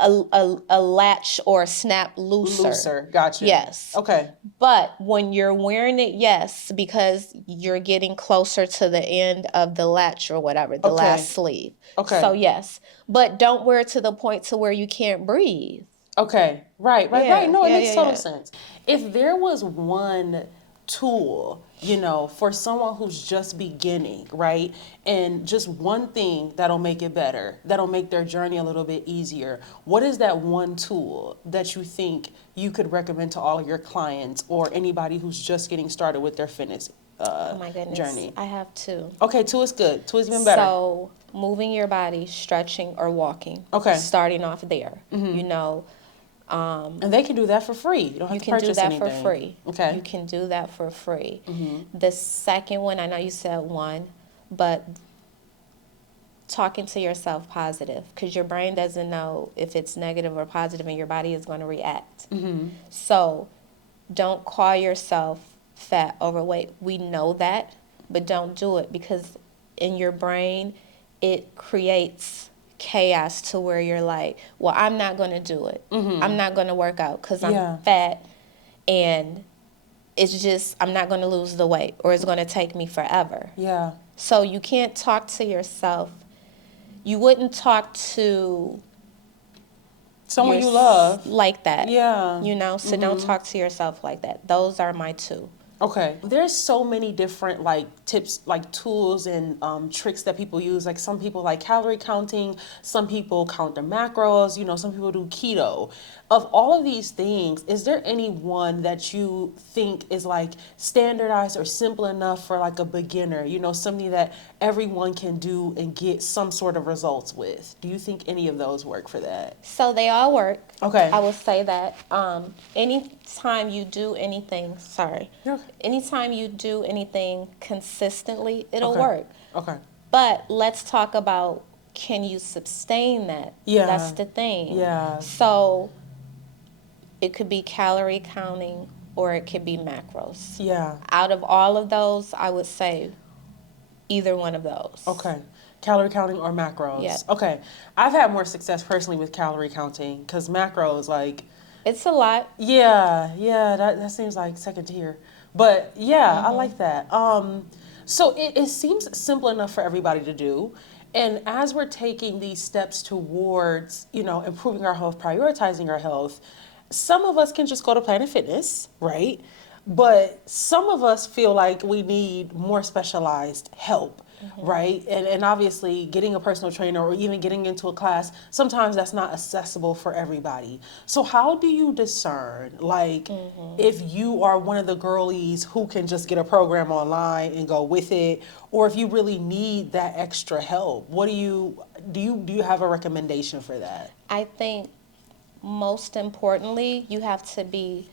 a latch or a snap looser. Looser, gotcha. Yes. Okay. But when you're wearing it, yes, because you're getting closer to the end of the latch or whatever, the last sleeve. Okay. So yes, but don't wear it to the point to where you can't breathe. Okay. Right. No, it makes total sense. If there was one tool, for someone who's just beginning, right? And just one thing that'll make it better, that'll make their journey a little bit easier. What is that one tool that you think you could recommend to all of your clients or anybody who's just getting started with their fitness Oh my goodness. journey? I have two. Okay, two is good. Two is even better. So moving your body, stretching or walking. Okay. Starting off there. And they can do that for free. You don't have You to can do purchase that anything. for free. Okay. You can do that for free. The second one, I know you said one, but talking to yourself positive, because your brain doesn't know if it's negative or positive, and your body is going to react. So don't call yourself fat, overweight. We know that, but don't do it, because in your brain it creates chaos to where you're like, well, I'm not going to do it. I'm not going to work out because I'm fat, and it's just, I'm not going to lose the weight, or it's going to take me forever. Yeah. So you can't talk to yourself. You wouldn't talk to Someone you love. like that. Yeah. So don't talk to yourself like that. Those are my two. Okay. There's so many different tips, tools and tricks that people use. Like some people like calorie counting, some people count their macros, some people do keto. Of all of these things, is there any one that you think is standardized or simple enough for a beginner, something that everyone can do and get some sort of results with? Do you think any of those work for that? So they all work. Okay. I would say that anytime you do anything, anytime you do anything consistently, it'll work. Okay. But let's talk about, can you sustain that? Yeah. That's the thing. Yeah. So it could be calorie counting or it could be macros. Yeah. Out of all of those, I would say either one of those. Okay. Calorie counting or macros? Yeah. Okay. I've had more success personally with calorie counting because macros, it's a lot. Yeah, that seems like second tier. But yeah, I like that. So it seems simple enough for everybody to do. And as we're taking these steps towards, improving our health, prioritizing our health, some of us can just go to Planet Fitness, right? But some of us feel like we need more specialized help. Right? And obviously getting a personal trainer or even getting into a class, sometimes that's not accessible for everybody. So how do you discern, if you are one of the girlies who can just get a program online and go with it, or if you really need that extra help? What do you have a recommendation for that? I think most importantly, you have to be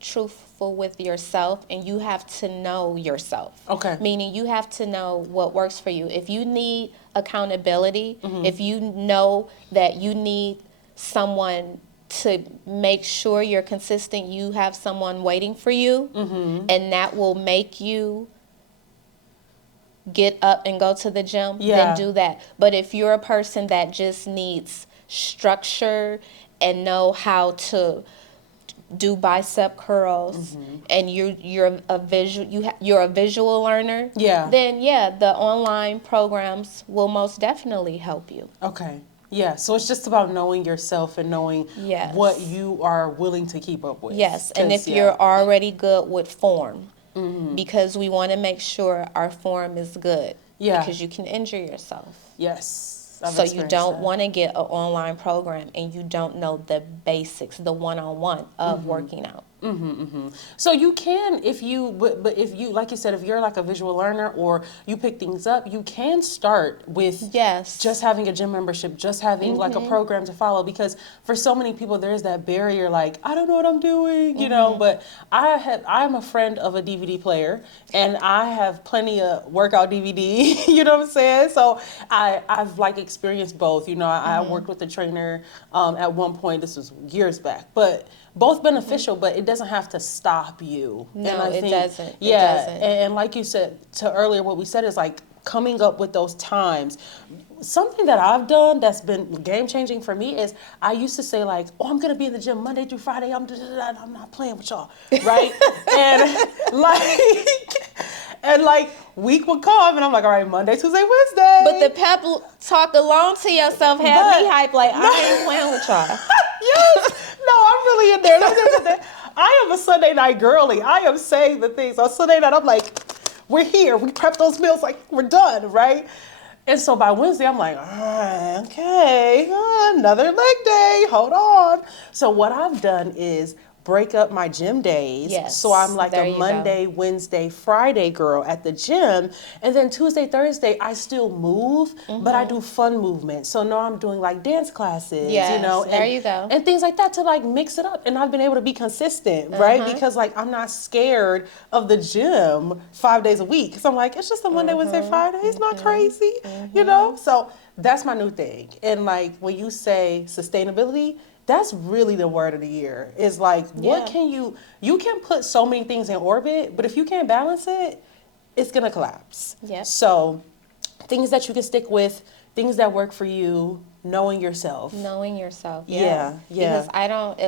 truthful with yourself, and you have to know yourself. Okay. Meaning you have to know what works for you. If you need accountability, if you know that you need someone to make sure you're consistent, you have someone waiting for you, and that will make you get up and go to the gym, then do that. But if you're a person that just needs structure and know how to do bicep curls, and you're a visual learner, then the online programs will most definitely help you. Okay. Yeah, so it's just about knowing yourself and knowing what you are willing to keep up with. Yes, and if you're already good with form, because we want to make sure our form is good, because you can injure yourself. Yes. So you don't want to get an online program and you don't know the basics, the one-on-one of working out. So you can, if you, like you said, if you're a visual learner or you pick things up, you can start with just having a gym membership, just having a program to follow, because for so many people there's that barrier, I don't know what I'm doing, but I'm a friend of a DVD player and I have plenty of workout DVD, you know what I'm saying? So I've experienced both, I worked with a trainer at one point, this was years back, but both beneficial, but it doesn't have to stop you. No, it doesn't. Yeah, It doesn't. And like you said to earlier, what we said is coming up with those times. Something that I've done that's been game changing for me is I used to say I'm gonna be in the gym Monday through Friday. I'm not playing with y'all, right? and week would come and I'm all right, Monday, Tuesday, Wednesday. But the pep talk along to yourself had me hype I ain't playing with y'all. Yes. No, I'm really in there. I am a Sunday night girly. I am saying the things on Sunday night. I'm like, we're here. We prep those meals like we're done, right? And so by Wednesday, I'm like, okay, another leg day. Hold on. So what I've done is break up my gym days. Yes, So I'm like there a you go. Monday, Wednesday, Friday girl at the gym. And then Tuesday, Thursday, I still move, but I do fun movement. So now I'm doing like dance classes, Yes, and, there you go. and things like that to like mix it up. And I've been able to be consistent, right? Because like I'm not scared of the gym 5 days a week. So I'm like, it's just a Monday, Wednesday, Friday. It's not crazy, So that's my new thing. And like when you say sustainability, that's really the word of the year. Is like, what Yeah. can you can put so many things in orbit, but if you can't balance it, it's gonna collapse. Yep. So things that you can stick with, things that work for you, knowing yourself. Knowing yourself, Yeah, yeah. Because I don't,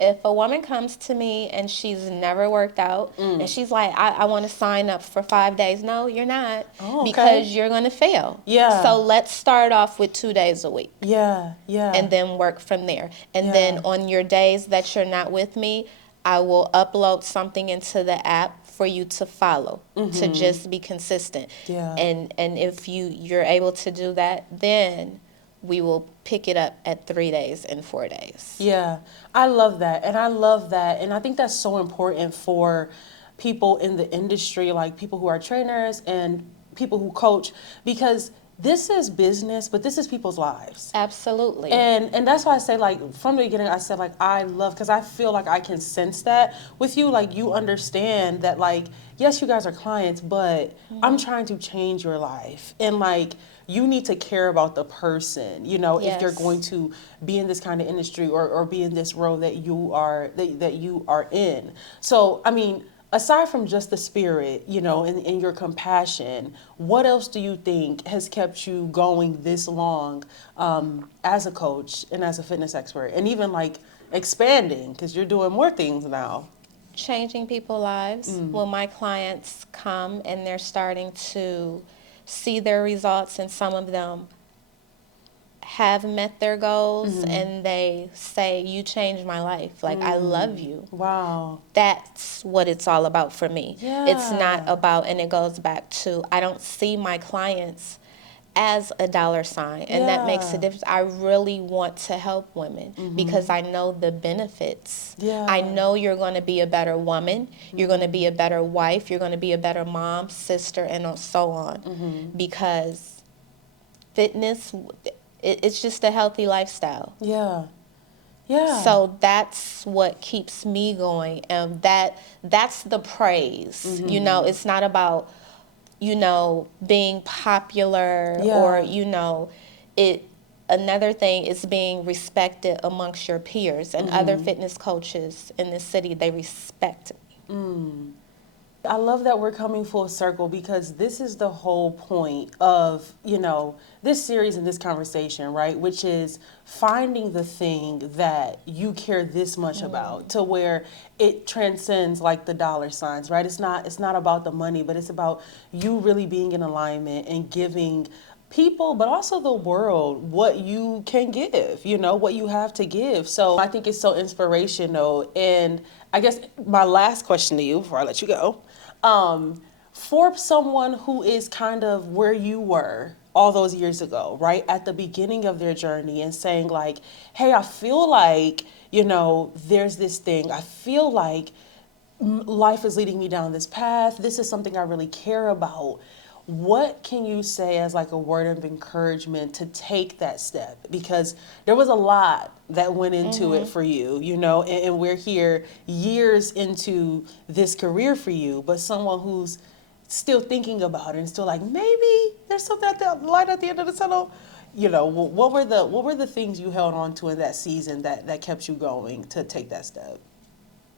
if a woman comes to me and she's never worked out and she's like, I want to sign up for 5 days. No, you're not. Oh, okay. Because you're going to fail. Yeah. So let's start off with 2 days a week. Yeah, yeah. And then work from there. And then on your days that you're not with me, I will upload something into the app for you to follow, to just be consistent. Yeah. And if you're able to do that, then we will pick it up at 3 days and 4 days. Yeah, I love that. And I love that. And I think that's so important for people in the industry, like people who are trainers and people who coach, because this is business, but this is people's lives. Absolutely. And that's why I say, like, from the beginning, I said, like, I love, because I feel like I can sense that with you. Like, you understand that, like, yes, you guys are clients, but I'm trying to change your life. And, like, you need to care about the person, if you're Yes. going to be in this kind of industry or be in this role that you are in. So, I mean, aside from just the spirit, and your compassion, what else do you think has kept you going this long as a coach and as a fitness expert, and even like expanding because you're doing more things now? Changing people's lives. When my clients come and they're starting to see their results, and some of them have met their goals, and they say, you changed my life. Like, I love you. Wow. That's what it's all about for me. Yeah. It's not about, and it goes back to, I don't see my clients as a dollar sign, and that makes a Yeah. difference. I really want to help women because I know the benefits. Yeah. I know you're going to be a better woman, you're going to be a better wife, you're going to be a better mom, sister, and so on, because fitness, it's just a healthy lifestyle. Yeah. Yeah. So that's what keeps me going, and that's the praise. It's not about being popular or it. Another thing is being respected amongst your peers and other fitness coaches in the city. They respect me. I love that we're coming full circle, because this is the whole point of, this series and this conversation, right? Which is finding the thing that you care this much about, to where it transcends like the dollar signs, right? It's not about the money, but it's about you really being in alignment and giving people, but also the world, what you can give, what you have to give. So I think it's so inspirational. And I guess my last question to you before I let you go, for someone who is kind of where you were all those years ago, right, at the beginning of their journey, and saying like, hey, I feel like, there's this thing, I feel like life is leading me down this path, this is something I really care about. What can you say as like a word of encouragement to take that step? Because there was a lot that went into it for you, and we're here years into this career for you, but someone who's still thinking about it and still like, maybe there's something at the light at the end of the tunnel. What were the things you held on to in that season that kept you going to take that step?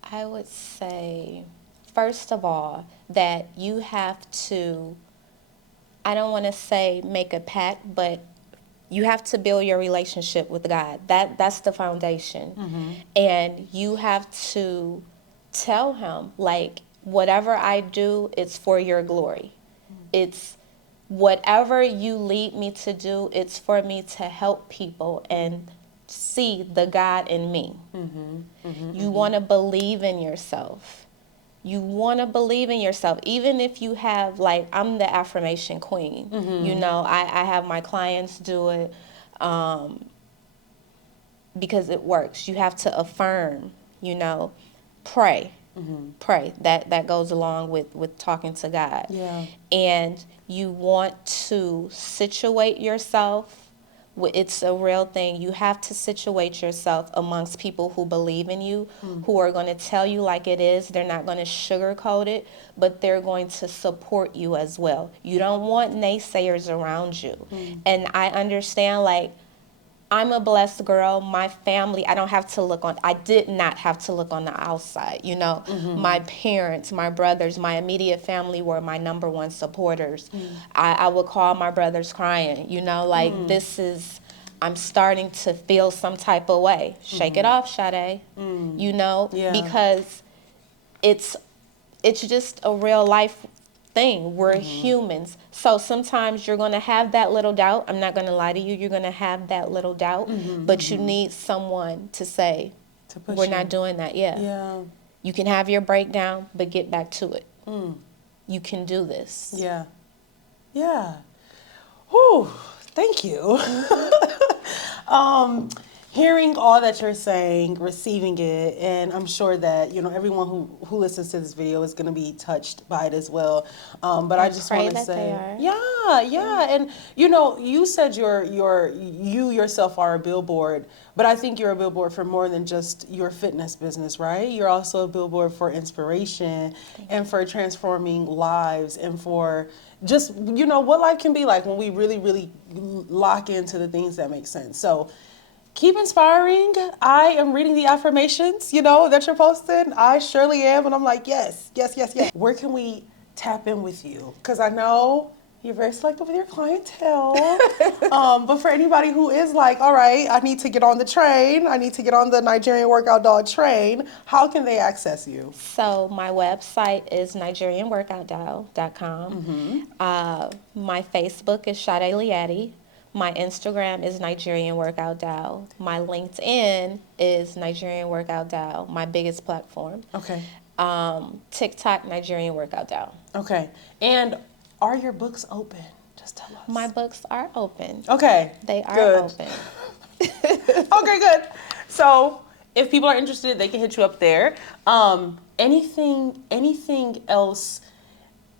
I would say, first of all, that you have to, I don't want to say make a pact, but you have to build your relationship with God. That's the foundation. And you have to tell him, like, whatever I do, it's for your glory. It's whatever you lead me to do, it's for me to help people. And see the God in me. You want to believe in yourself. You want to believe in yourself, even if you have, like, I'm the affirmation queen. You know, I have my clients do it because it works. You have to affirm, you know, pray. Pray. That goes along with talking to God. Yeah. And you want to situate yourself. It's a real thing. You have to situate yourself amongst people who believe in you, who are going to tell you like it is. They're not going to sugarcoat it, but they're going to support you as well. You don't want naysayers around you. And I understand, like, I'm a blessed girl. My family, I did not have to look on the outside. You know, my parents, my brothers, my immediate family were my number one supporters. I would call my brothers crying, you know, like I'm starting to feel some type of way. Shake it off, Shadey, you know, because it's just a real life thing. We're humans. So sometimes you're going to have that little doubt. I'm not going to lie to you. You're going to have that little doubt, but you need someone to say, we're not doing that. Yeah. You can have your breakdown, but get back to it. You can do this. Yeah. Yeah. Whew. Thank you. Hearing all that you're saying, receiving it, and I'm sure that, you know, everyone who listens to this video is going to be touched by it as well. But I just want to say, yeah. And, you know, you said you yourself are a billboard, but I think you're a billboard for more than just your fitness business, right? You're also a billboard for inspiration and for transforming lives and for just, you know, what life can be like when we really, really lock into the things that make sense. So keep inspiring. I am reading the affirmations, you know, that you're posting. I surely am. And I'm like, yes. Where can we tap in with you? Because I know you're very selective with your clientele. But for anybody who is like, all right, I need to get on the train. I need to get on the Nigerian Workout Doll train. How can they access you? So my website is nigerianworkoutdoll.com. My Facebook is Shadey Liadi. My Instagram is Nigerian Workout Doll. My LinkedIn is Nigerian Workout Doll, my biggest platform. Okay. TikTok, Nigerian Workout Doll. Okay. And are your books open? Just tell us. My books are open. Okay. They are open. Okay, good. So if people are interested, they can hit you up there. Anything else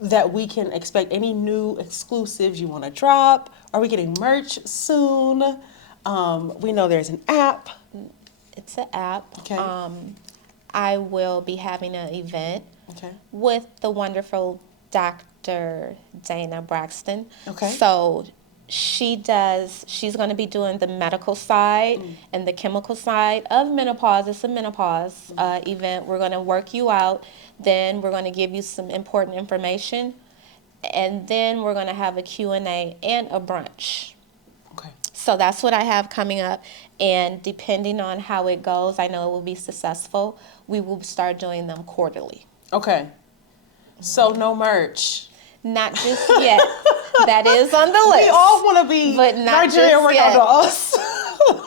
that we can expect? Any new exclusives you want to drop? Are we getting merch soon? We know there's an app. It's an app. Okay. I will be having an event Okay. with the wonderful Dr. Dana Braxton. Okay. So she's going to be doing the medical side and the chemical side of menopause. It's a menopause event. We're going to work you out. Then we're going to give you some important information. And then we're going to have a Q&A and a brunch. Okay. So that's what I have coming up. And depending on how it goes, I know it will be successful. We will start doing them quarterly. Okay. So no merch. Not just yet. That is on the list. We all want to be but not Nigerian Workout Dolls.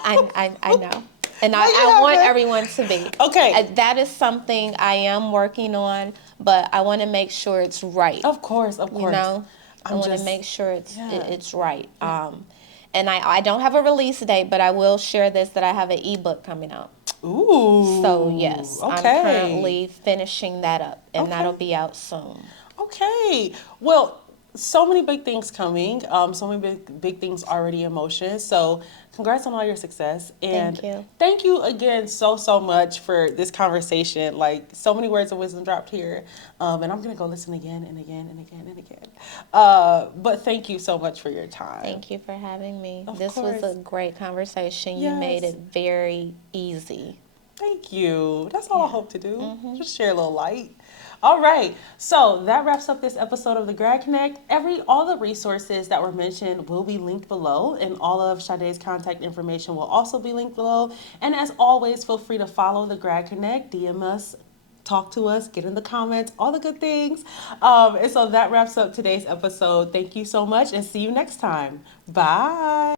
I know. And Make it I want happen. everyone to be. Okay. That is something I am working on, but I want to make sure it's right. Of course. You know? I want to make sure it's right. And I don't have a release date, but I will share this, that I have an ebook coming out. Ooh. So, yes, Okay. I'm currently finishing that up, and that'll be out soon. Okay. Well, so many big things coming. So many big things already in motion. So congrats on all your success. And Thank you. Thank you again so much for this conversation. Like, so many words of wisdom dropped here. And I'm going to go listen again and again and again and again. But thank you so much for your time. Thank you for having me. Of This course. was a great conversation. You made it very easy. Thank you. That's all I hope to do. Just share a little light. All right. So that wraps up this episode of the Grad Connect. All the resources that were mentioned will be linked below, and all of Shadey's contact information will also be linked below. And as always, feel free to follow the Grad Connect, DM us, talk to us, get in the comments, all the good things. And so that wraps up today's episode. Thank you so much, and see you next time. Bye.